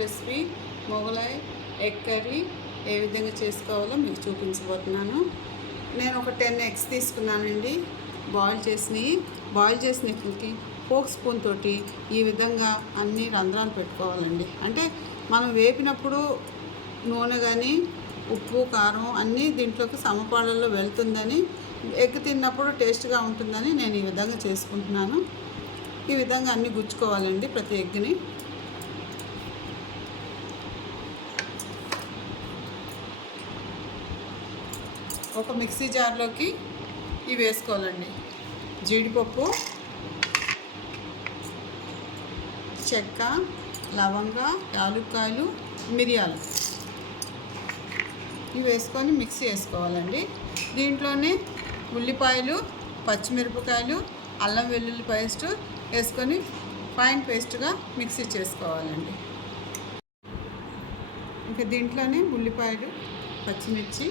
Recipe Mughlai egg curry ఏ విధంగా చేసుకోవాలో మీకు చూపించబోతున్నాను. నేను ఒక 10 ఎగ్స్ తీసుకున్నానండి. బాయిల్ చేసినకి ఫోక్ స్పూన్ తోటి ఈ విధంగా అన్ని రంధ్రాలు పెట్టుకోవాలండి. అంటే మనం వేపినప్పుడు నూనె కానీ ఉప్పు కారం అన్నీ దీంట్లోకి సమపాళ్ళల్లో వెళ్తుందని, ఎగ్ తిన్నప్పుడు టేస్ట్గా ఉంటుందని నేను ఈ విధంగా చేసుకుంటున్నాను. ఈ విధంగా అన్నీ గుచ్చుకోవాలండి ప్రతి ఎగ్ని. ఒక మిక్సీ జార్లోకి ఇవి వేసుకోవాలండి. జీడిపప్పు, చెక్క, లవంగ, యాలుక్కాయలు, మిరియాలు ఇవి వేసుకొని మిక్సీ వేసుకోవాలండి. దీంట్లోనే ఉల్లిపాయలు, పచ్చిమిరపకాయలు, అల్లం వెల్లుల్లి పేస్ట్ వేసుకొని ఫైన్ పేస్ట్గా మిక్సీ చేసుకోవాలండి. ఇంకా దీంట్లోనే ఉల్లిపాయలు, పచ్చిమిర్చి,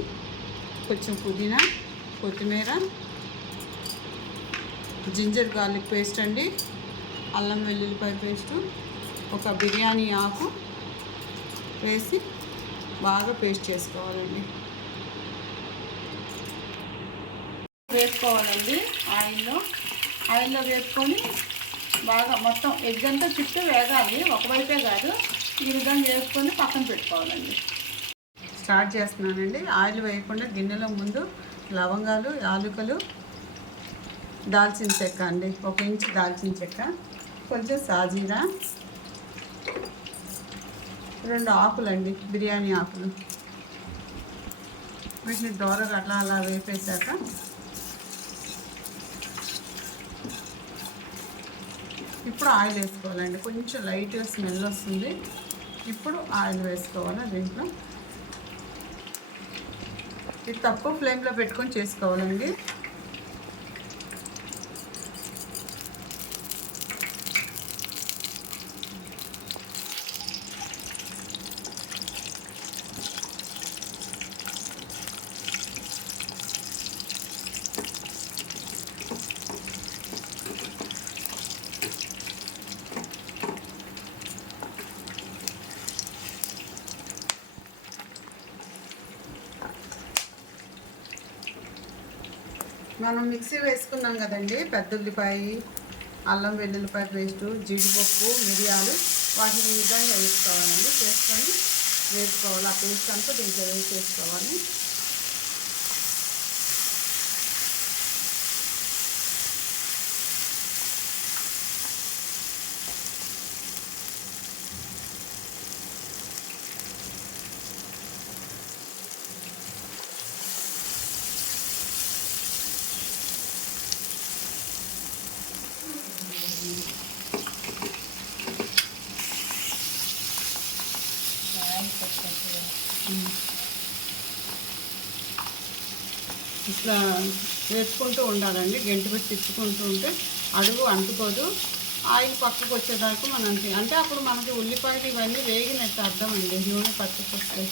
కొంచెం పుదీనా, కొత్తిమీర, జింజర్ గార్లిక్ పేస్ట్ అండి, అల్లం వెల్లుల్లిపాయ పేస్టు, ఒక బిర్యానీ ఆకు వేసి బాగా పేస్ట్ చేసుకోవాలండి. వేసుకోవాలండి ఆయిల్లో వేసుకొని బాగా మొత్తం ఎగ్ అంతా చుట్టూ వేగాలి, ఒకవైపే కాదు. ఈ విధంగా వేసుకొని పక్కన పెట్టుకోవాలండి. స్టార్ట్ చేస్తున్నానండి. ఆయిల్ వేయకుండా గిన్నెలో ముందు లవంగాలు, యాలకులు, దాల్చిన చెక్క అండి, 1 ఇంచు దాల్చిన చెక్క, కొంచెం సాజీరా, 2 ఆకులండి, బిర్యానీ ఆకులు. వీటిని దోరగా అలా వేపేశాక ఇప్పుడు ఆయిల్ వేసుకోవాలండి. కొంచెం లైట్గా స్మెల్ వస్తుంది. ఇప్పుడు ఆయిల్ వేసుకోవాలి దీంట్లో. ఇది తక్కువ ఫ్లేమ్లో పెట్టుకొని చేసుకోవాలండి. మనం మిక్సీ వేసుకున్నాం కదండి, పెద్ద ఉల్లిపాయ, అల్లం వెల్లుల్లిపాయ పేస్టు, జీడిపప్పు, మిరియాలు, వాటిని ఈ విధంగా వేసుకోవాలండి. చేసుకొని వేసుకోవాలి. ఆ పేస్ట్ అంతా దీంట్లో వేసేసుకోవాలి. ఇట్లా వేసుకుంటూ ఉండాలండి. గంటి పెట్టి తిప్పుకుంటూ ఉంటే అడుగు అంటుకోదు. ఆయిల్ పక్కకు వచ్చేదాకా మనం అంటే అప్పుడు మనకి ఉల్లిపాయలు ఇవన్నీ వేగినట్టు అర్థం అండి. నూనె పక్కకు వస్తాయి.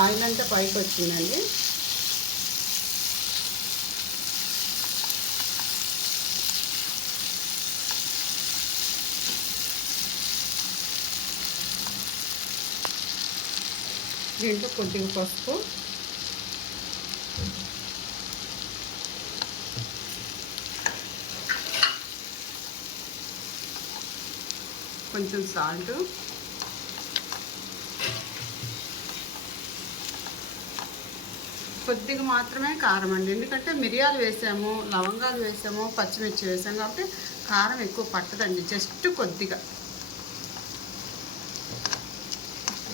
ఆయిల్ అంతా పైకి వచ్చిందండి. దీంట్లో కొద్దిగా పసుపు, కొంచెం సాల్ట్, కొద్దిగా మాత్రమే కారం అండి. ఎందుకంటే మిరియాలు వేసాము, లవంగాలు వేసాము, పచ్చిమిర్చి వేసాము కాబట్టి కారం ఎక్కువ పట్టదండి. జస్ట్ కొద్దిగా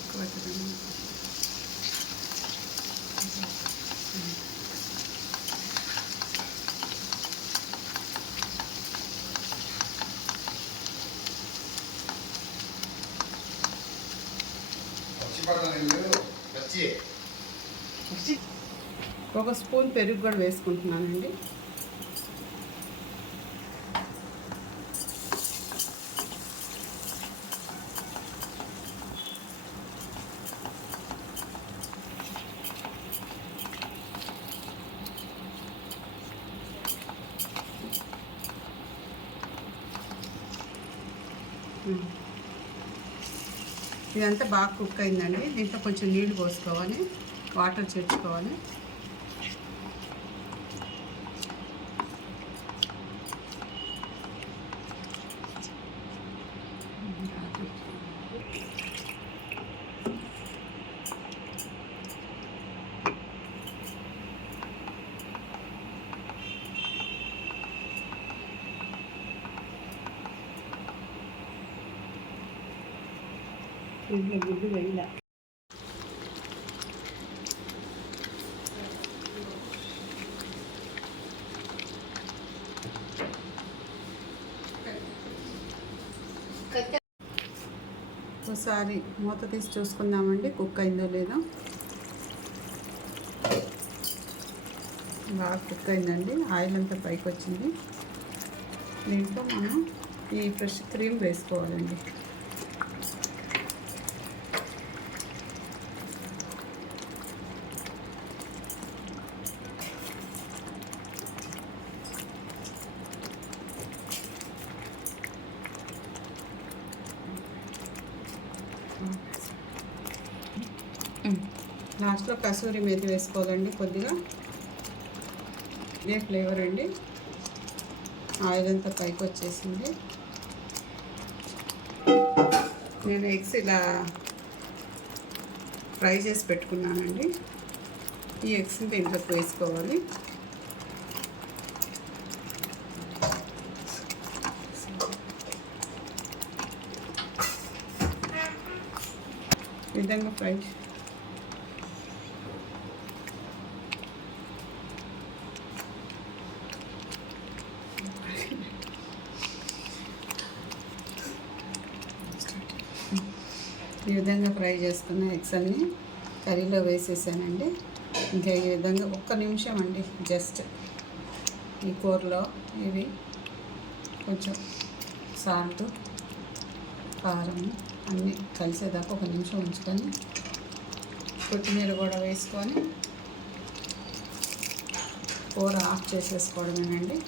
ఎక్కువ పట్టదండి. ఒక స్పూన్ పెరుగు కూడా వేసుకుంటున్నానండి. ఇదంతా బాగా కుక్ అయిందండి. దీంట్లో కొంచెం నీళ్ళు పోసుకోవాలి, వాటర్ చేర్చుకోవాలి. దీంట్లో గుడ్డు వేయాల. ఒకసారి మూత తీసి చూసుకుందామండి కుక్ అయిందో లేదో. బాగా కుక్ అయిందండి, ఆయిల్ అంతా పైకి వచ్చింది. దీంట్లో మనం ఈ ఫ్రెష్ క్రీమ్ వేసుకోవాలండి. లాస్ట్లో కసూరి మేతి వేసుకోవాలండి కొద్దిగా. ఇదే ఫ్లేవర్ అండి. ఆయిల్ అంతా పైకి వచ్చేసింది. నేను ఎగ్స్ ఇలా ఫ్రై చేసి పెట్టుకున్నానండి. ఈ ఎగ్స్ని దీంట్లోకి వేసుకోవాలి. ఈ విధంగా ఫ్రై చేసుకున్న ఎగ్స్ అన్నీ కర్రీలో వేసేసానండి. ఇంకా ఈ విధంగా ఒక్క నిమిషం అండి, జస్ట్ ఈ కూరలో ఇవి కొంచెం సాల్ట్, కారం అన్నీ కలిసేదాకా ఒక నిమిషం ఉంచుకొని కొత్తిమీర కూడా వేసుకొని కూర ఆఫ్ చేసేసుకోవడమేనండి.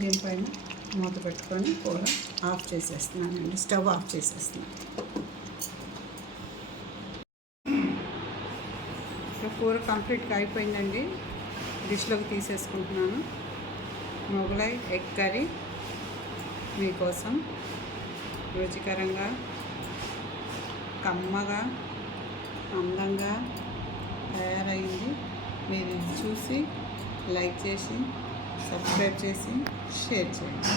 దీనిపైన మూత పెట్టుకొని కూర ఆఫ్ చేసేస్తున్నానండి. స్టవ్ ఆఫ్ చేసేస్తున్నాను. కూర కంప్లీట్గా అయిపోయిందండి. డిష్లోకి తీసేసుకుంటున్నాను. మొగలాయ్ ఎగ్ కర్రీ మీకోసం రుచికరంగా, కమ్మగా, అందంగా తయారైంది. మీరు చూసి లైక్ చేసి, సబ్స్క్రైబ్ చేసి, షేర్ చేయండి.